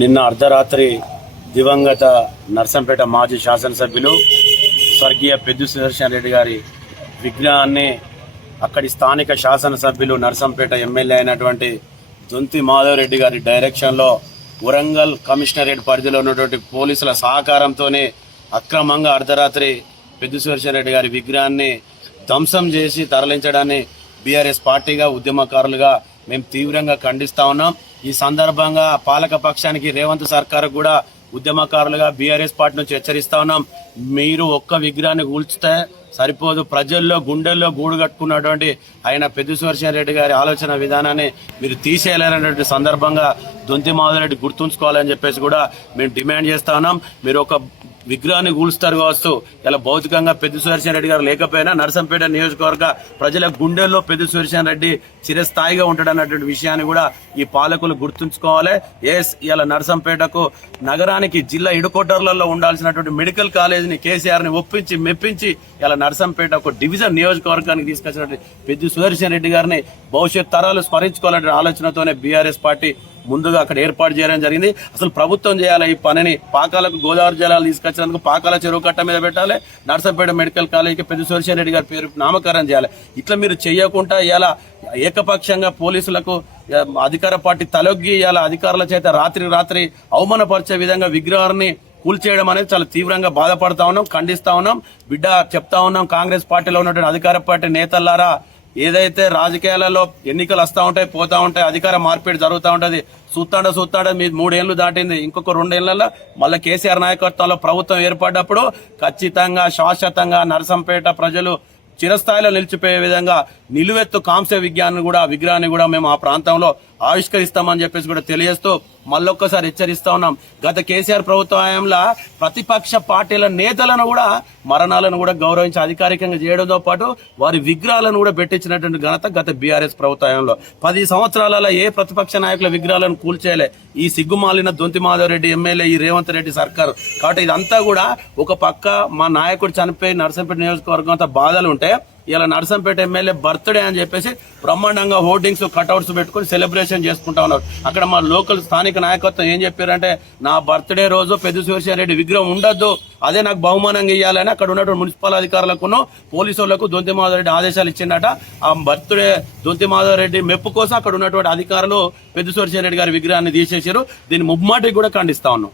నిన్న అర్ధరాత్రి దివంగత నర్సంపేట మాజీ శాసనసభ్యులు స్వర్గీయ పెద్దు సుదర్శన్ రెడ్డి గారి విగ్రహాన్ని అక్కడి స్థానిక శాసనసభ్యులు నర్సంపేట ఎమ్మెల్యే అయినటువంటి దొంతి మాధవ్ రెడ్డి గారి డైరెక్షన్లో వరంగల్ కమిషనరేట్ పరిధిలో ఉన్నటువంటి పోలీసుల సహకారంతోనే అక్రమంగా అర్ధరాత్రి పెద్దు సుదర్శన్ రెడ్డి గారి విగ్రహాన్ని ధ్వంసం చేసి తరలించడాన్ని బీఆర్ఎస్ పార్టీగా ఉద్యమకారులుగా మేము తీవ్రంగా ఖండిస్తా ఉన్నాం. ఈ సందర్భంగా పాలక పక్షానికి రేవంత్ సర్కార్ కూడా ఉద్యమకారులుగా బీఆర్ఎస్ పార్టీ నుంచి హెచ్చరిస్తా ఉన్నాం. మీరు ఒక్క విగ్రహాన్ని కూల్చితే సరిపోదు, ప్రజల్లో గుండెల్లో గూడు కట్టుకున్నటువంటి ఆయన పెద్దు సుదర్శన్ రెడ్డి గారి ఆలోచన విధానాన్ని మీరు తీసేయాలనేటువంటి సందర్భంగా దొంతి మాధవ్ రెడ్డి గుర్తుంచుకోవాలని చెప్పేసి కూడా మేము డిమాండ్ చేస్తా ఉన్నాం. మీరు ఒక విగ్రహాన్ని కూల్స్తారు కావచ్చు, ఇలా భౌతికంగా పెద్దు సుదర్శన్ రెడ్డి గారు లేకపోయినా నర్సంపేట నియోజకవర్గ ప్రజల గుండెల్లో పెద్దు సుదర్శన్ రెడ్డి చిరస్థాయిగా ఉంటాడన్నటువంటి విషయాన్ని కూడా ఈ పాలకులు గుర్తుంచుకోవాలి. ఇలా నర్సంపేటకు నగరానికి జిల్లా హెడ్‌క్వార్టర్లలో ఉండాల్సినటువంటి మెడికల్ కాలేజీని కేసీఆర్ని ఒప్పించి మెప్పించి ఇలా నర్సంపేట ఒక డివిజన్ నియోజకవర్గానికి తీసుకొచ్చినటువంటి పెద్దు సుదర్శన్ రెడ్డి గారిని భవిష్యత్ తరాలు స్మరించుకోవాలనే ఆలోచనతోనే బీఆర్ఎస్ పార్టీ ముందుగా అక్కడ ఏర్పాటు చేయడం జరిగింది. అసలు ప్రభుత్వం చేయాలి ఈ పనిని. పాకాలకు గోదావరి జలాలు తీసుకొచ్చినందుకు పాకాల చెరువు కట్ట మీద పెట్టాలి, నర్సంపేట మెడికల్ కాలేజీకి పెద్ద సుదర్శన్ రెడ్డి గారి పేరు నామకరణం చేయాలి. ఇట్లా మీరు చేయకుండా ఇలా ఏకపక్షంగా పోలీసులకు అధికార పార్టీ తలొగ్గి ఇలా అధికారుల చేత రాత్రి అవమానపరిచే విధంగా విగ్రహాన్ని కూల్చేయడం అనేది చాలా తీవ్రంగా బాధపడతా ఉన్నాం, ఖండిస్తా ఉన్నాం. బిడ్డ చెప్తా ఉన్నాం, కాంగ్రెస్ పార్టీలో ఉన్నటువంటి అధికార పార్టీ నేతలారా, ఏదైతే రాజకీయాలలో ఎన్నికలు వస్తూ ఉంటాయి పోతా ఉంటాయి, అధికార మార్పిడి జరుగుతూ ఉంటుంది, చూస్తాడ మీ 3 ఏళ్లు దాటింది, ఇంకొక 2 ఏళ్లలో మళ్ళీ కేసీఆర్ నాయకత్వంలో ప్రభుత్వం ఏర్పడ్డప్పుడు ఖచ్చితంగా శాశ్వతంగా నర్సంపేట ప్రజలు చిరస్థాయిలో నిలిచిపోయే విధంగా నిలువెత్తు కాంస్య విగ్రహాన్ని కూడా మేము ఆ ప్రాంతంలో ఆవిష్కరిస్తామని చెప్పేసి కూడా తెలియజేస్తూ మళ్ళొక్కసారి హెచ్చరిస్తా ఉన్నాం. గత కేసీఆర్ ప్రభుత్వ హయాంలో ప్రతిపక్ష పార్టీల నేతలను కూడా మరణాలను కూడా గౌరవించి అధికారికంగా చేయడంతో పాటు వారి విగ్రహాలను కూడా పెట్టించినటువంటి ఘనత గత బీఆర్ఎస్ ప్రభుత్వ హయాంలో. 10 సంవత్సరాలలో ఏ ప్రతిపక్ష నాయకుల విగ్రహాలను కూల్చేయలే ఈ సిగ్గుమాలిన దొంతి మాధవ్ రెడ్డి ఎమ్మెల్యే, ఈ రేవంత్ రెడ్డి సర్కారు. కాబట్టి ఇదంతా కూడా ఒక పక్క మా నాయకుడు చనిపోయి నర్సంపేట నియోజకవర్గం అంతా బాధలు ఉంటే ఇలా నర్సంపేట ఎమ్మెల్యే బర్త్డే అని చెప్పేసి బ్రహ్మాండంగా హోర్డింగ్స్ కట్అవుట్స్ పెట్టుకుని సెలబ్రేషన్ చేసుకుంటా ఉన్నారు. అక్కడ మా లోకల్ స్థానిక నాయకత్వం ఏం చెప్పారంటే, నా బర్త్డే రోజు పెద్ద సుదర్శన్ రెడ్డి విగ్రహం ఉండొద్దు, అదే నాకు బహుమానంగా ఇవ్వాలని అక్కడ ఉన్నటువంటి మున్సిపల్ అధికారులకు పోలీసులకు దొంతి మాధవ్ రెడ్డి ఆదేశాలు ఇచ్చిండట. ఆ బర్త్డే దొంతి మాధవ్ రెడ్డి మెప్పు కోసం అక్కడ ఉన్నటువంటి అధికారులు పెద్ద సుదర్శన్ రెడ్డి గారి విగ్రహాన్ని తీసేశారు. దీన్ని ముమ్మాటికి కూడా ఖండిస్తా ఉన్నాం.